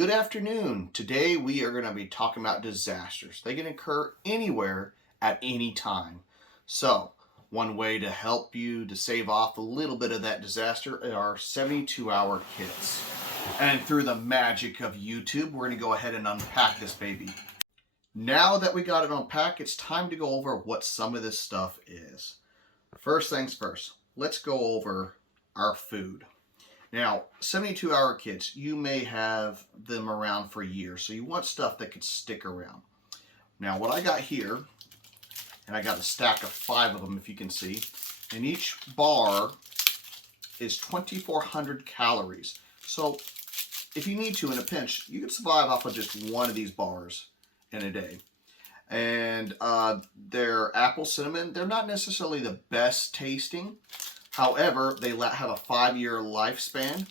Good afternoon. Today we are going to be talking about disasters. They can occur anywhere at any time. So, one way to help you to save off a little bit of that disaster are 72-hour kits. And through the magic of YouTube, we're going to go ahead and unpack this baby. Now that we got it unpacked, it's time to go over what some of this stuff is. First things first, let's go over our food. Now, 72-hour kits, you may have them around for years, so you want stuff that could stick around. Now, what I got here, and I got a stack of 5 of them, if you can see, and each bar is 2,400 calories. So, if you need to in a pinch, you can survive off of just one of these bars in a day. And they're apple cinnamon. They're not necessarily the best tasting. However, they have a 5-year lifespan.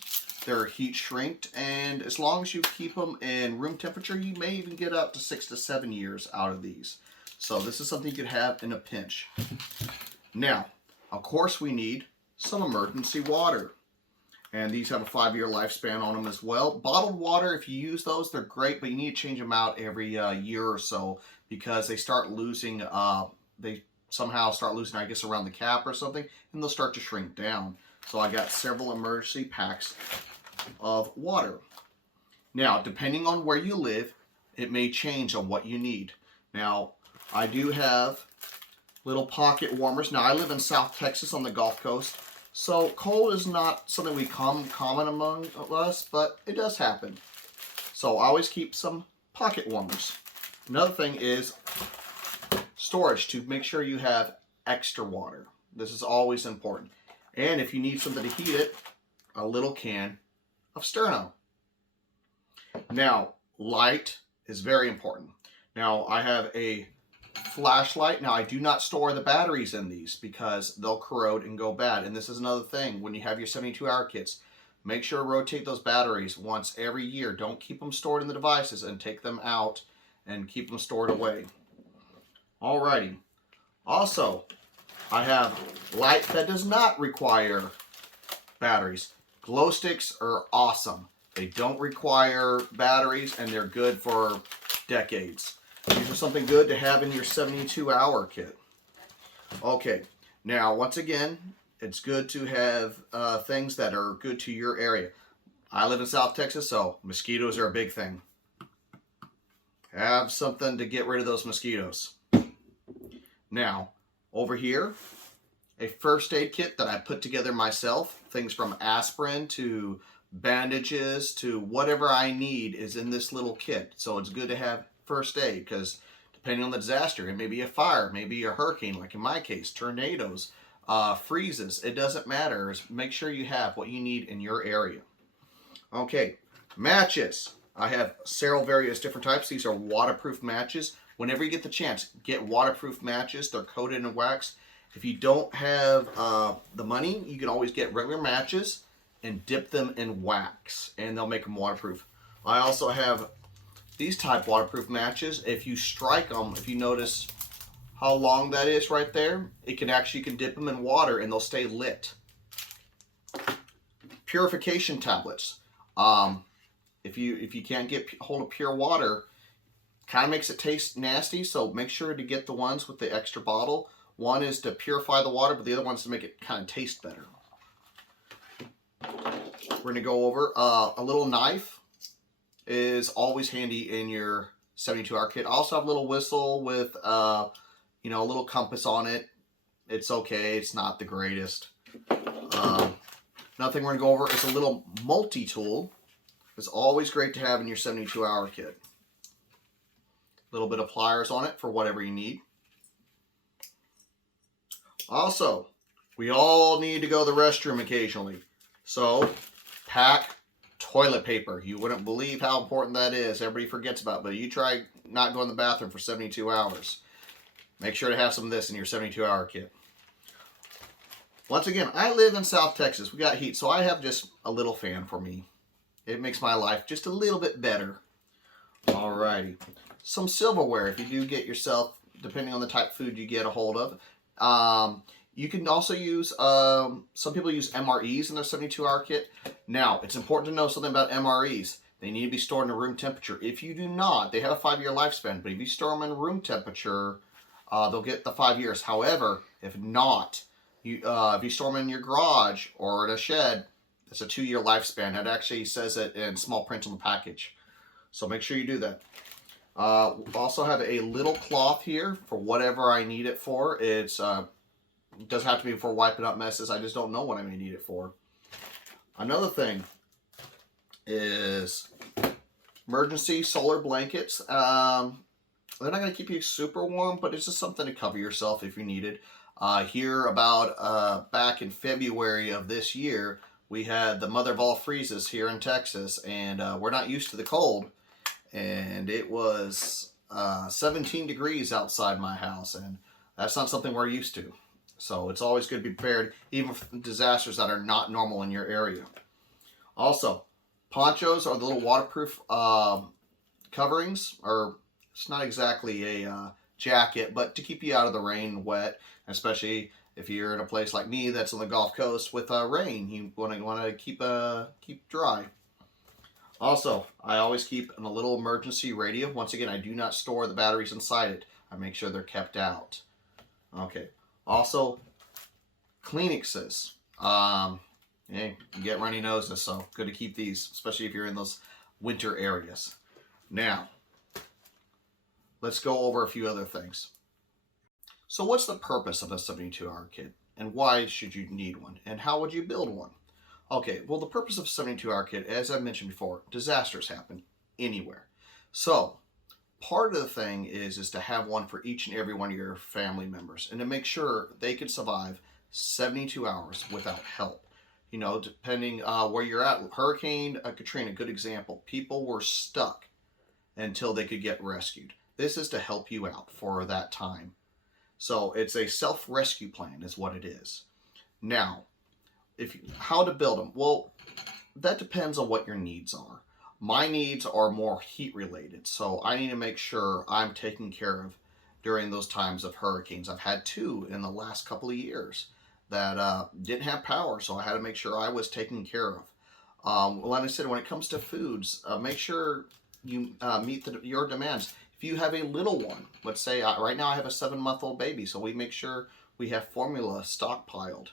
They're heat shrinked, and as long as you keep them in room temperature, you may even get up to 6 to 7 years out of these. So this is something you could have in a pinch. Now, of course, we need some emergency water. And these have a 5-year lifespan on them as well. Bottled water, if you use those, they're great, but you need to change them out every year or so because they start losing, somehow start losing, I guess, around the cap or something, and they'll start to shrink down. So I got several emergency packs of water. Now, depending on where you live, it may change on what you need. Now, I do have little pocket warmers. Now, I live in South Texas on the Gulf Coast, so cold is not something we common among us, but it does happen. So I always keep some pocket warmers. Another thing is storage, to make sure you have extra water. This is always important. And if you need something to heat it, a little can of Sterno. Now, light is very important. Now, I have a flashlight. Now, I do not store the batteries in these because they'll corrode and go bad. And this is another thing. When you have your 72-hour kits, make sure to rotate those batteries once every year. Don't keep them stored in the devices, and take them out and keep them stored away. Alrighty. Also, I have light that does not require batteries. Glow sticks are awesome. They don't require batteries, and they're good for decades. These are something good to have in your 72-hour kit. Okay, now once again, it's good to have things that are good to your area. I live in South Texas, so mosquitoes are a big thing. Have something to get rid of those mosquitoes. Now, over here, a first aid kit that I put together myself. Things from aspirin to bandages to whatever I need is in this little kit. So it's good to have first aid because depending on the disaster, it may be a fire, maybe a hurricane, like in my case, tornadoes, freezes. It doesn't matter. Make sure you have what you need in your area. Okay, matches. I have several various different types. These are waterproof matches. Whenever you get the chance, get waterproof matches. They're coated in wax. If you don't have the money, you can always get regular matches and dip them in wax, and they'll make them waterproof. I also have these type waterproof matches. If you strike them, if you notice how long that is right there, you can dip them in water and they'll stay lit. Purification tablets. If you can't get hold of pure water, kind of makes it taste nasty, so make sure to get the ones with the extra bottle. One is to purify the water, but the other one's to make it kind of taste better. We're going to go over a little knife is always handy in your 72-hour kit. I also have a little whistle with a little compass on it. It's okay. It's not the greatest. Another thing we're going to go over is a little multi-tool. It's always great to have in your 72-hour kit. A little bit of pliers on it for whatever you need. Also, we all need to go to the restroom occasionally. So, pack toilet paper. You wouldn't believe how important that is. Everybody forgets about it, but you try not going to the bathroom for 72 hours. Make sure to have some of this in your 72-hour kit. Once again, I live in South Texas. We got heat, so I have just a little fan for me. It makes my life just a little bit better. Alrighty. Some silverware if you do get yourself, depending on the type of food you get a hold of. You can also use, some people use MREs in their 72-hour kit. Now, it's important to know something about MREs. They need to be stored in room temperature. If you do not, they have a 5-year lifespan, but if you store them in room temperature, they'll get the 5 years. However, if not, if you store them in your garage or in a shed, it's a 2-year lifespan. It actually says it in small print on the package. So make sure you do that. Also have a little cloth here for whatever I need it for. It doesn't have to be for wiping up messes. I just don't know what I may need it for. Another thing is emergency solar blankets. They're not going to keep you super warm, but it's just something to cover yourself if you need it. Here about back in February of this year, we had the mother of all freezes here in Texas, and we're not used to the cold. And it was 17 degrees outside my house, and that's not something we're used to. So it's always good to be prepared, even for disasters that are not normal in your area. Also, ponchos are the little waterproof coverings, or it's not exactly a jacket, but to keep you out of the rain and wet, especially if you're in a place like me that's on the Gulf Coast with rain. You want to keep dry. Also, I always keep a little emergency radio. Once again, I do not store the batteries inside it. I make sure they're kept out. Okay. Also, Kleenexes. You get runny noses, so good to keep these, especially if you're in those winter areas. Now, let's go over a few other things. So what's the purpose of a 72-hour kit? And why should you need one? And how would you build one? Okay, well, the purpose of a 72-hour kit, as I mentioned before, disasters happen anywhere. So, part of the thing is to have one for each and every one of your family members and to make sure they can survive 72 hours without help. You know, depending where you're at. Hurricane Katrina, good example. People were stuck until they could get rescued. This is to help you out for that time. So it's a self-rescue plan is what it is. Now, how to build them? Well, that depends on what your needs are. My needs are more heat related, so I need to make sure I'm taken care of during those times of hurricanes. I've had 2 in the last couple of years that didn't have power, so I had to make sure I was taken care of. Like I said, when it comes to foods, make sure you meet your demands. If you have a little one, let's say right now I have a 7-month-old baby, so we make sure we have formula stockpiled.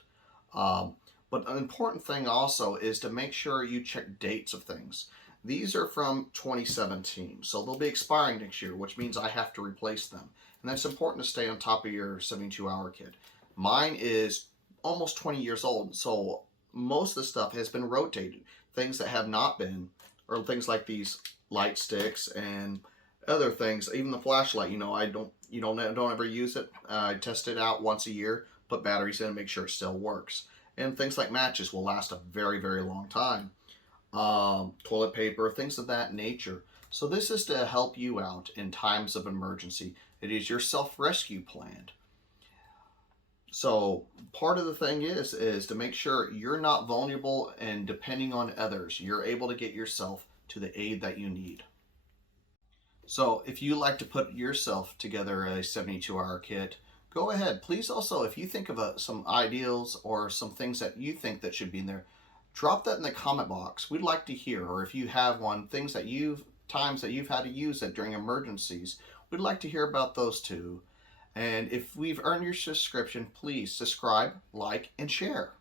But an important thing also is to make sure you check dates of things. These are from 2017, so they'll be expiring next year, which means I have to replace them. And that's important to stay on top of your 72-hour kit. Mine is almost 20 years old, so most of the stuff has been rotated. Things that have not been, or things like these light sticks and other things, even the flashlight, you don't ever use it. I test it out once a year, put batteries in and make sure it still works. And things like matches will last a very, very long time. Toilet paper, things of that nature. So this is to help you out in times of emergency. It is your self-rescue plan. So part of the thing is to make sure you're not vulnerable and depending on others. You're able to get yourself to the aid that you need. So if you like to put yourself together a 72-hour kit, go ahead. Please also, if you think of some ideals or some things that you think that should be in there, drop that in the comment box. We'd like to hear, or if you have one, times that you've had to use it during emergencies, we'd like to hear about those too. And if we've earned your subscription, please subscribe, like, and share.